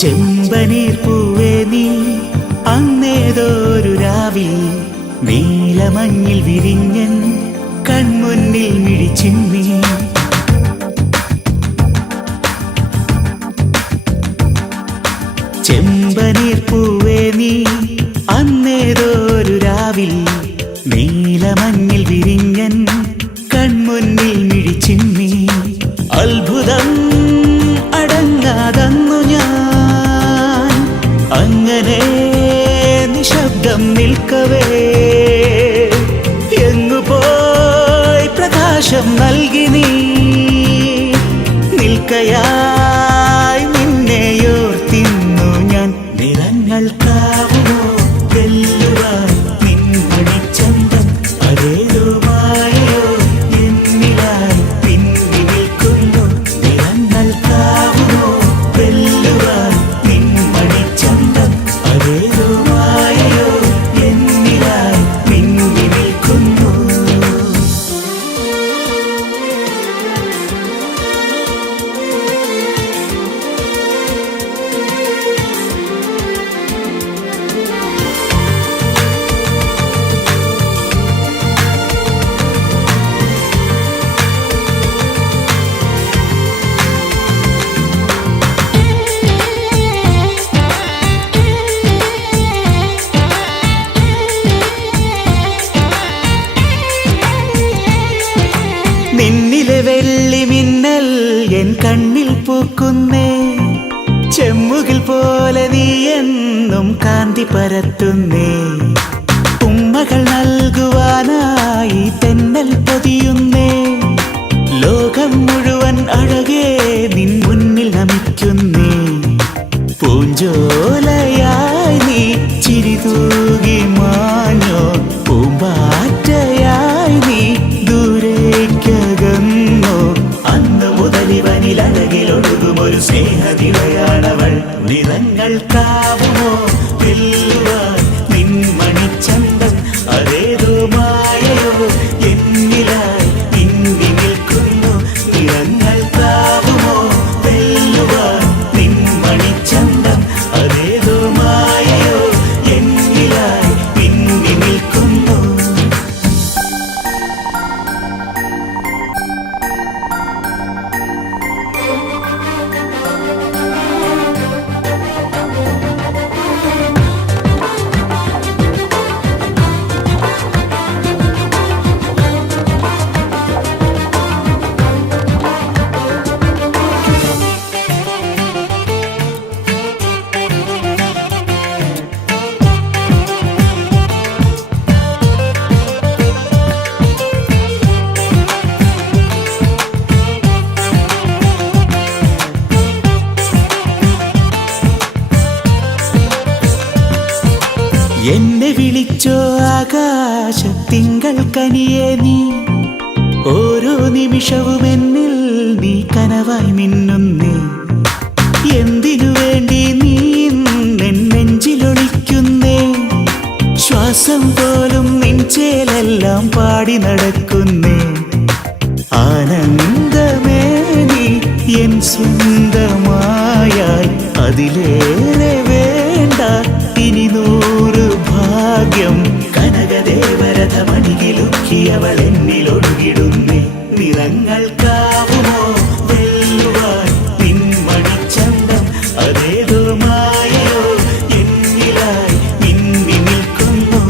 ചെമ്പനീർ പൂവേ നീ അന്നേതൊരു രാവിൽ നീലമഞ്ഞിൽ വിരിഞ്ഞൻ കൺമുന്നിൽ മിഴിച്ചിമ്മി. ചെമ്പനീർ പൂവേ നീ അന്നേതൊരു രാവിൽ നീലമഞ്ഞിൽ വിരിഞ്ഞൻ കൺമുന്നിൽ മിഴിച്ചിമ്മി. അത്ഭുതം അടങ്ങാതന്നു ഞാൻ അങ്ങനെ നിശബ്ദം നിൽക്കവേ, എങ്ങു പോയി പ്രകാശം നൽകി നീ നിൽക്കയായി നിന്നെയോർത്തിന്നു ഞാൻ. നിറങ്ങൾക്കാവുമോ വെല്ലുവാൻ നിൻമണിച്ചന്തം, അതേതോ മായയോ എന്നിലായി പിന്നി നിൽക്കുന്നു. നിറങ്ങൾക്കാവുമോ വെല്ലുവാൻ നിൻമണിച്ചന്തം, അതേതോ മായയോ എന്നിലായി പിന്നി നിൽക്കുന്നു. നിന്നിലെ വെള്ളി മിന്നൽ എൻ കണ്ണിൽ പൂക്കുന്നേ, ചെമ്മുകിൽ പോലെ നീ എന്നും കാന്തി പരത്തുന്നേ. ഉമ്മകൾ നൽകുവാനായി തെന്നൽ പൊതിയുന്നേ, ലോകം മുഴുവൻ അഴകേ നിൻ മുന്നിൽ നമിക്കുന്നേ. പൂഞ്ചോലയായി നീ ചിരി തൂകി മാഞ്ഞോ, പൂമ്പാറ്റയായി നീ ദൂരേക്കകന്നോ. അന്ന് മുതലിവനിൽ അഴകിലൊഴുകുമൊരു സ്നേഹനിലയാണവൾ. നിറങ്ങൾക്കാവുമോ വെല്ലുവാൻ നിൻമണിച്ചന്തം, അതേതോ മായയോ എന്നിലായി പിന്നി നിൽക്കുന്നു. നിറങ്ങൾക്കാവുമോ വെല്ലുവാൻ നിൻമണിച്ചന്തം, അതേതോ മായയോ എന്നിലായി പിന്നി നിൽക്കുന്നു. എന്നെ വിളിച്ചോ ആകാശത്തിങ്കൾ കനിയേ നീ, ഓരോ നിമിഷവും എന്നിൽ നീ കനവായി മിന്നുന്നേ. എന്തിനു വേണ്ടി നീ എൻ നെഞ്ചിലൊളിക്കുന്നേ, ശ്വാസം പോലും നെഞ്ചേലെല്ലാം പാടി നടക്കുന്നേ. ആനന്ദമേ നീ എൻ സ്വന്തമായായി, അതിലേറെ വേണ്ട ഇനി 100 ഭാഗ്യം. കനകദേവരഥമണികിലുക്കിയവൾ എന്നിലൊഴുകിടുന്നേ. നിറങ്ങൾക്കാവുമോ വെല്ലുവാൻ നിൻമണിച്ചന്തം, അതേതോ മായയോ എന്നിലായി പിന്നി നിൽക്കുന്നു.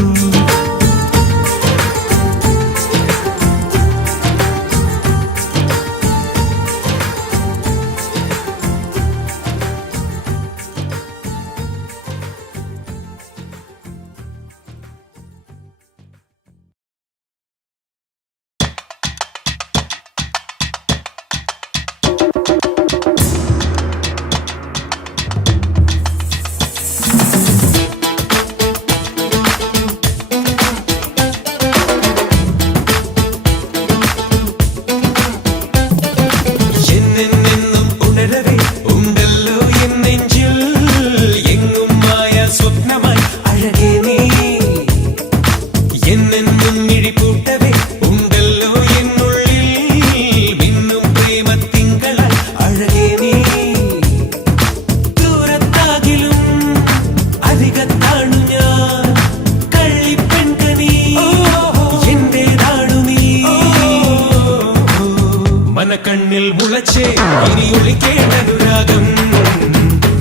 കണ്ണിൽ മുളച്ചേ ഇനി ഒളിക്കേണ്ട അനുരാഗം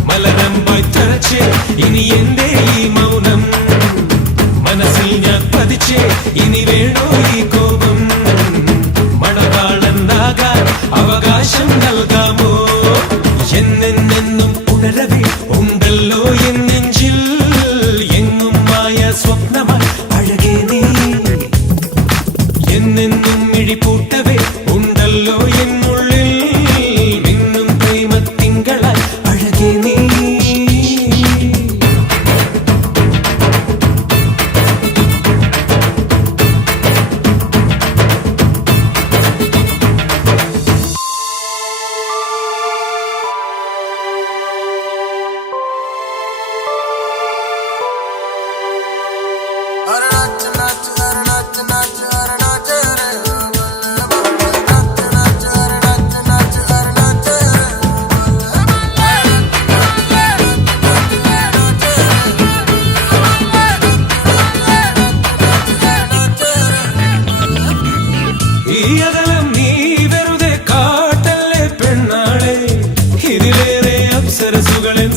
മലരമ്പായി തറച്ചേ ഇനി എന്റെ ഈ മൗനം മനസ്സിൽ ഞാൻ പതിച്ചേ ഇനി വേണോ ഈ കോപം മണവാളനാകാൻ അവകാശം നൽകാമോ എന്നെന്നും ഉണരവേ ഉണ്ടല്ലോ എൻ നെഞ്ചിൽ എങ്ങും മായ സ്വപ്നമായി അഴകേ നീ എന്നെന്നും മിഴിപൂട്ടവേ ഉണ്ടല്ലോ എന്നുള്ളിൽ മിന്നും പ്രേമത്തിങ്കളായി അഴകേ നീ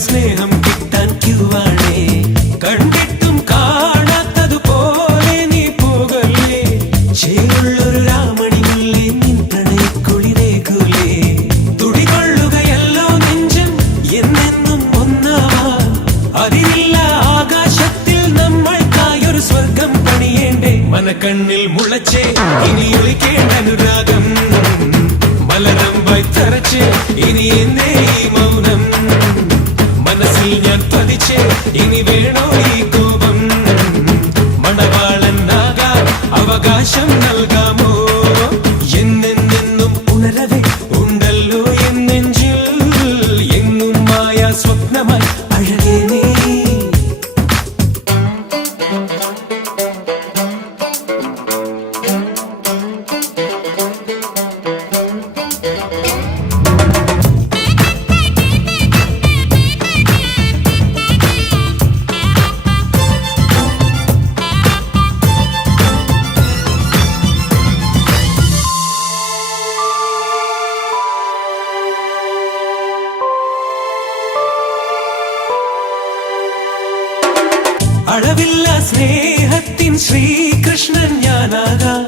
സ്നേഹം കിട്ടാൻ ക്യൂവാണേ കണ്ടിട്ടും കാണാത്തതുപോലെ നീ പോകല്ലേ ചേരുള്ളൊരു രാമണിമുല്ലേ നിൻ പ്രണയക്കുളിരേകൂലേ തുടികൊള്ളുകയല്ലോ നെഞ്ചം എന്നെന്നും ഒന്നാവാൻ അതിരില്ല ആകാശത്തിൽ നമ്മൾക്കായൊരു സ്വർഗം പണിയേണ്ടേ മനക്കണ്ണിൽ മുളച്ചേ ഇനി ഒളിക്കേണ്ട അനുരാഗം മലരമ്പായി തറച്ചേ ഇനി എന്നേ ഈ മൗനം മനസ്സിൽ ഞാൻ പതിച്ചേ ഇനി വേണോ ഈ കോപം മണവാളനാകാൻ അവകാശം നൽകാമോ എന്നെന്നും ഉണരവേ ഉണ്ടല്ലോ എൻ നെഞ്ചിൽ എങ്ങും മായ സ്വപ്നമായി അഴകേ നീ അളവില്ല സ്നേഹത്തിൻ ശ്രീകൃഷ്ണൻ ഞാനാകാം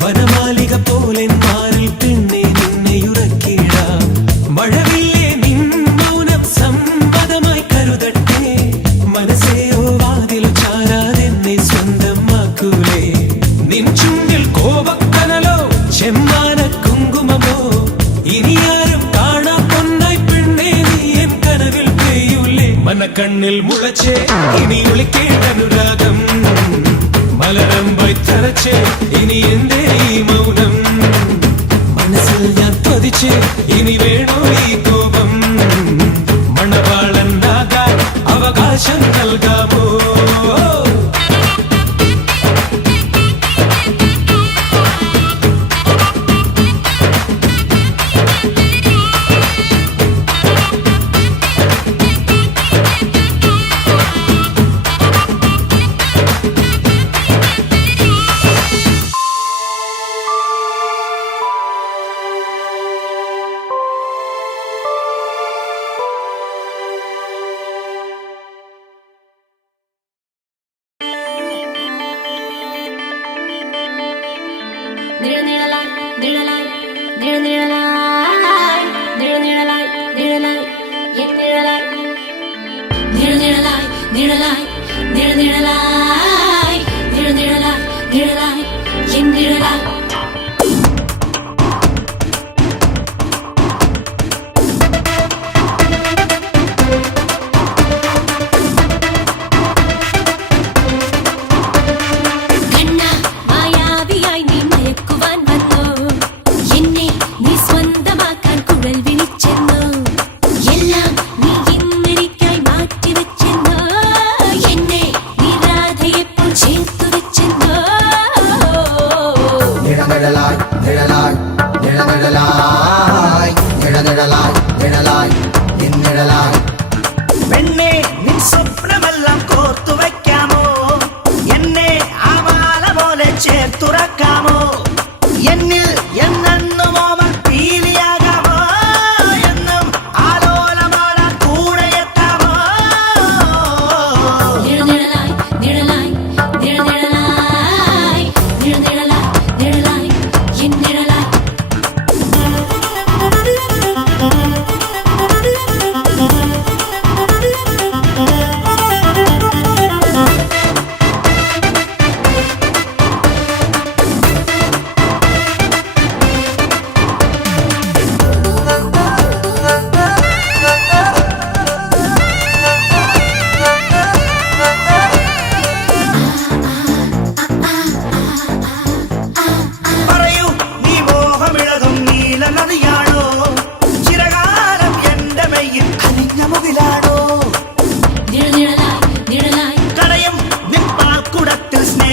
വനമാലിക പോലെ മാറിൽ പിന്നെ നിന്നെയുറക്കിടാം മഴവില്ലേ നിൻ മൗനം സമ്മതമായി കരുതട്ടെ മനസ്സേയോ വാതിലു ചാരാതെന്നെ സ്വന്തമാക്കൂലേ നിൻ ചുണ്ടിൽ കോപക്കനലോ ചെമ്മാന കുങ്കുമമോ ഇനിയാരും കാണാ പൊന്നായി പെണ്ണേ നീ എൻ കനവിൽ പെയ്യൂലേ മനക്കണ്ണിൽ മുളച്ചേ ഇനി ഒളിക്കേണ്ട അനുരാഗം മലരമ്പായി തറച്ചേ ഇനി എന്റെ ഈ മൗനം മനസ്സിൽ ഞാൻ പതിച്ചേ ഇനി വേണോ ഈ കോപം മണവാളനാകാൻ അവകാശം നൽകാമോ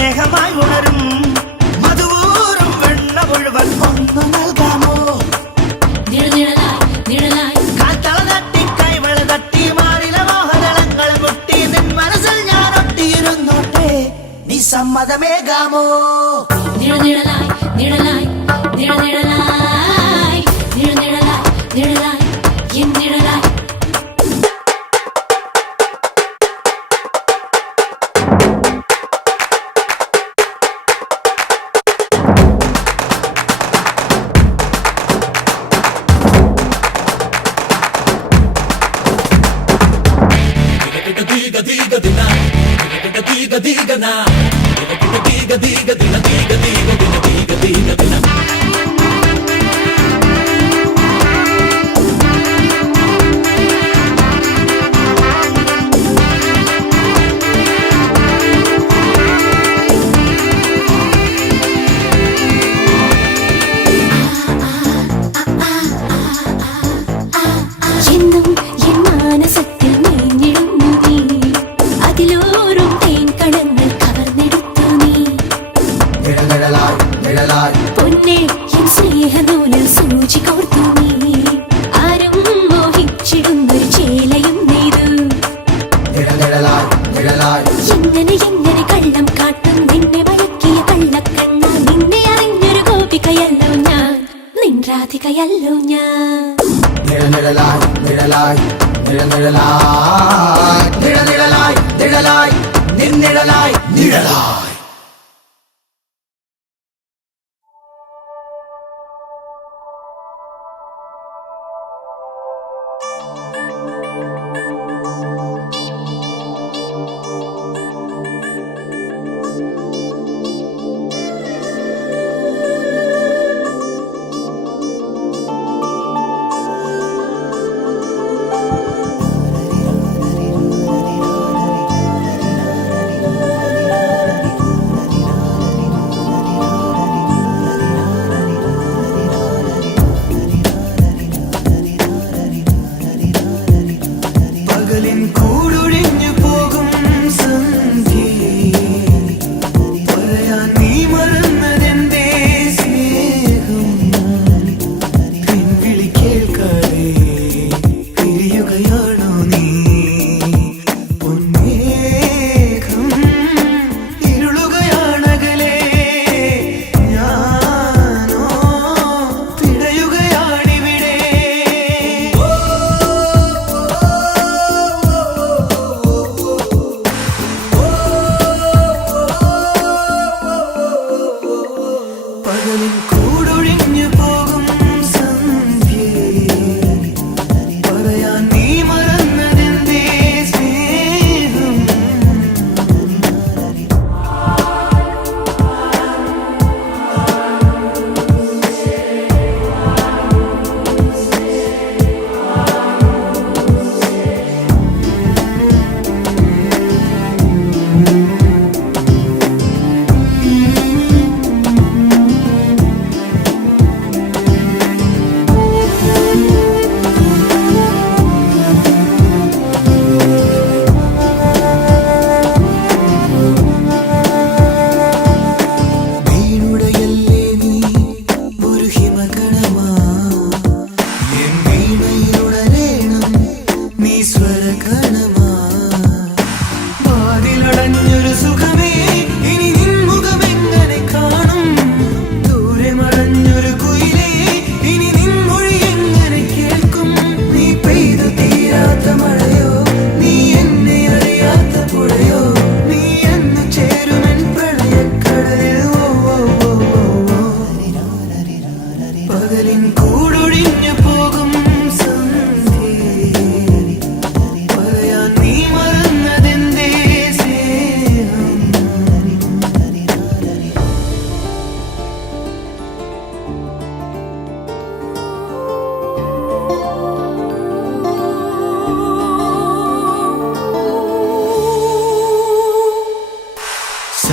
സ്നേഹമായി ഉണരും മധുവൂറും വെണ്ണ മുഴുവൻ ഒന്നു നൽകാമോ? കാൽത്തള തട്ടി കൈവള തട്ടി മാറില മോഹദളങ്ങൾ മുട്ടി നിൻ മനസ്സിൽ ഞാൻ ഒട്ടിയിരുന്നോട്ടെ, നീ സമ്മതമേകാമോ?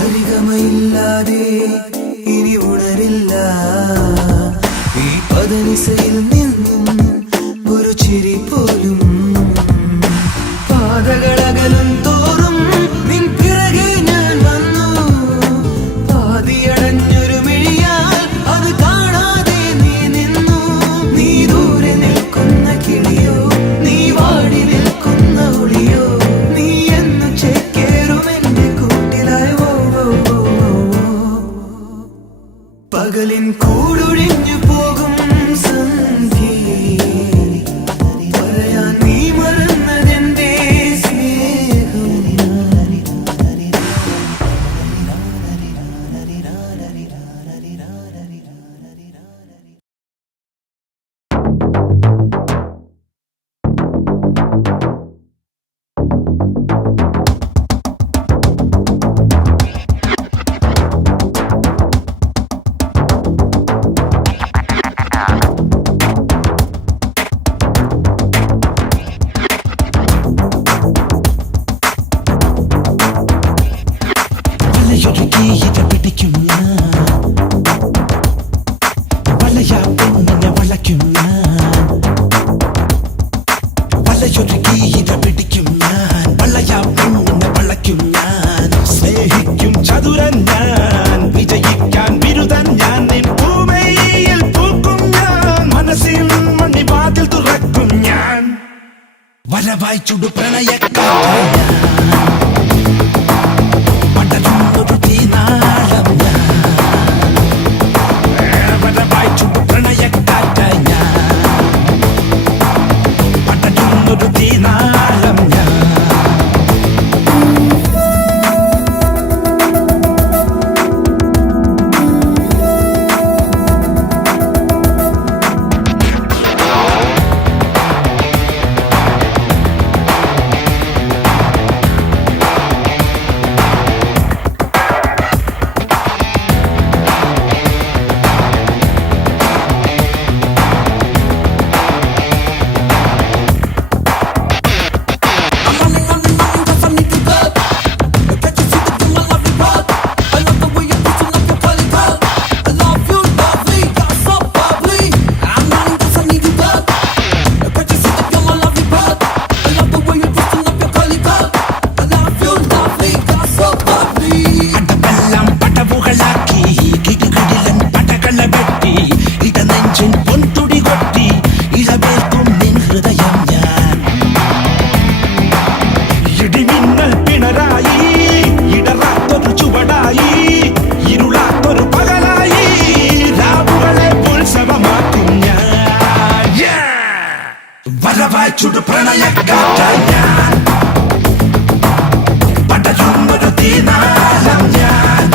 സരിഗമയില്ലാതെ ഇനി ഉണരില്ല ഈ പദനിസയിൽ നിന്നും ഒരു ചിരി പോലും. പാതകളകലും തോറും നിൻ പിറകെ ഞാൻ വന്നു, പകലിൻ കൂടൊഴിഞ്ഞു പോകും സന്ധ്യേ പറയാൻ നീ മറന്നതെന്തേ സ്നേഹം വലയൊരുക്കി ഇര പിടിക്കും ഞാൻ വലയാ പെണ്ണിനെ വളയ്ക്കും ഞാൻ വലയൊരുക്കി ഇര പിടിക്കും ഞാൻ വലയാ പെണ്ണിനെ വളയ്ക്കും ഞാൻ സ്നേഹിക്കും ചതുരൻ ഞാൻ വിജയിക്കാൻ ബിരുദൻ ഞാൻ നിൻ ഭൂമിയിൽ പൂക്കും ഞാൻ മനസ്സിൽ മണിവാതിൽ തുറക്കും ഞാൻ വരവായി ചുടു പ്രണയക്കാറ്റായി പടരുന്നൊരു തീനാളം ഞാൻ വരവായി ചുടു പ്രണയക്കാറ്റായി ഞാൻ പടരുന്നൊരു തീനാളം ഞാൻ വരവായി ചുടു പ്രണയക്കാറ്റായി ഞാൻ പടരുന്നൊരു തീനാളം ഞാൻ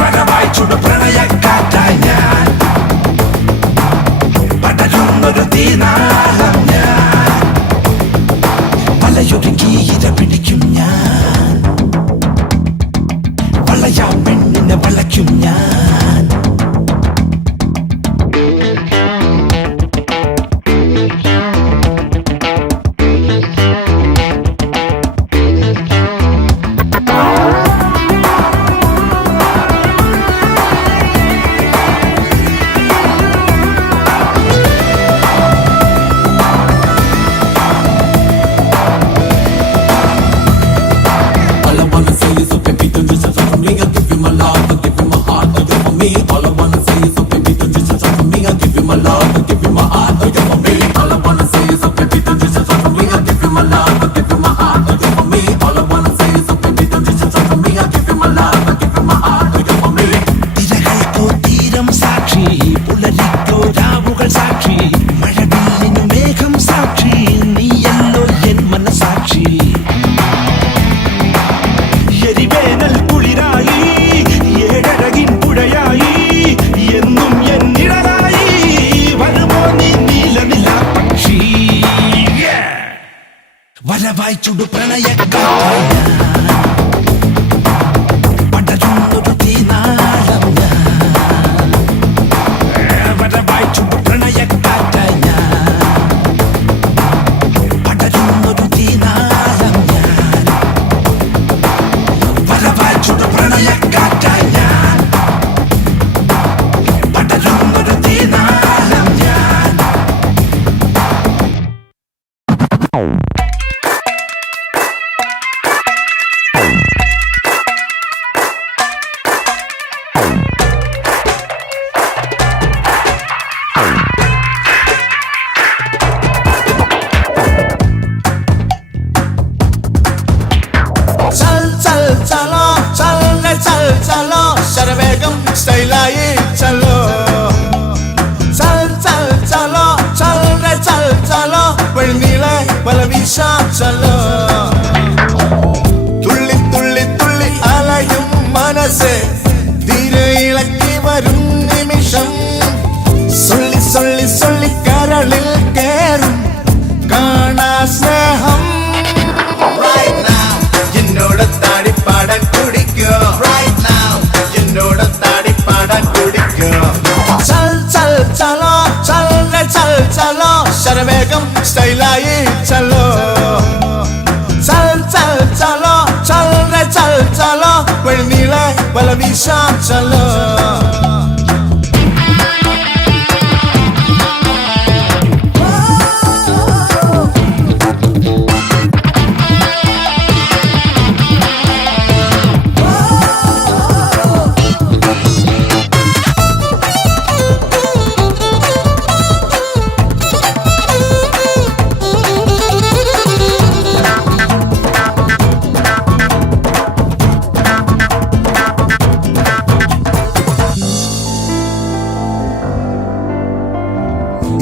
വരവായി ചുടു പ്രണയക്കാറ്റായി ഞാൻ പടരുന്നൊരു തീനാളം ഞാൻ വലയൊരുക്കി ഇര പിടിക്കും ഞാൻ വലയാ പെണ്ണിനെ വളയ്ക്കും ഞാൻ വരവായി ചുടു പ്രണയക്കാറ്റായി പടരുന്നൊരു തീനാളം ഞാൻ വരവായി ചുടു പ്രണയക്കാറ്റായി പടരുന്നൊരു തീനാളം ഞാൻ വരവായി ചുടു പ്രണയക്കാറ്റായി പടരുന്നൊരു തീനാളം ഞാൻ चल चल चलो चल चल चलो शरबेगम സ്റ്റൈലായി ചലോ ചൽ ചൽ ചലോ ചൽ രെ ചൽ ചലോ വഴിനീളെ വല വീശാം ചലോ തുള്ളി തുള്ളി തുള്ളി അലയും മനസ്സേ തീരെ ഇളക്കി വരും നിമിഷം സൊള്ളി സൊള്ളി സൊള്ളി കരളിൽ കേറും കാണാ സ്നേഹം Right now എന്നോട് താടിപ്പാടാൻ കുടിക്കോ Right now എന്നോട് താടിപ്പാടാൻ കുടിക്കോ ചൽ ചൽ ചലോ ചൽ രെ ചൽ ചലോ ശരവേഗം സ്റ്റൈലായി ചലോ ചൽ ചൽ ചലോ ചൽ രെ ചൽ ചലോ വഴിനീളെ വല വീശാം ചലോ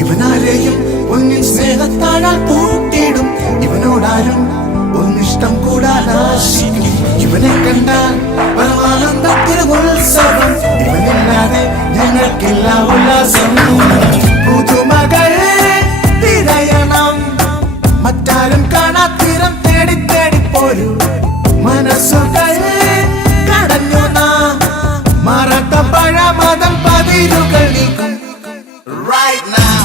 ഇവനാരെയും ഒന്നിൻ സ്നേഹത്താഴാൽ പൂട്ടിയിടും ഇവനോടാരും ഒന്നിഷ്ടം കൂടാൻ ആശിക്കും ഇവനെ കണ്ടാൽ പരമാനന്ദത്തിന് ഉത്സവം ഇവനില്ലാതെ ഞങ്ങൾക്കില്ല ഉല്ലാസം പുതുമകൾ തിരയണം മറ്റാരും കാണാത്തീരം തേടി തേടി പോരും മനസ്സുകൾ കടഞ്ഞു നാം മാറാത്ത പഴമതം പതിരുകൾ നീക്കും Right now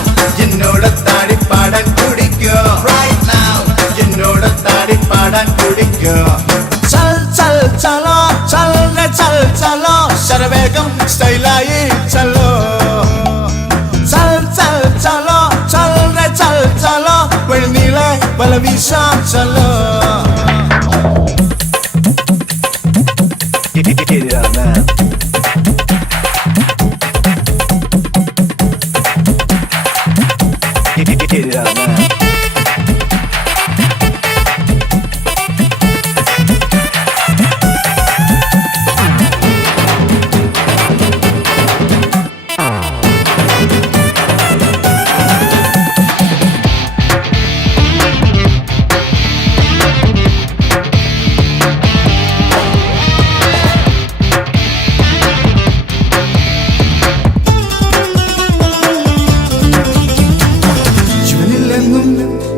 എന്നോട് താടിപ്പാടാൻ കുടിക്കോ Right now എന്നോട് താടിപ്പാടാൻ കുടിക്കോ ചൽ ചൽ ചലോ ചൽ രെ ചൽ ചലോ ശരവേഗം സ്റ്റൈലായി ചലോ ചൽ ചൽ ചലോ ചൽ രെ ചൽ ചലോ വഴിനീളെ വല വീശാം ചലോ Get it out now Get it out now.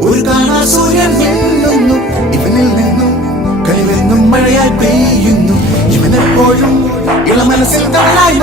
ഒരു കാണാ സൂര്യൻ മിന്നുന്നു ഇവനിൽ നിന്നും കനിവെന്നും മഴയായി പെയ്യുന്നു ഇവനെപ്പോഴും ഇളമനസിൽ തണലായി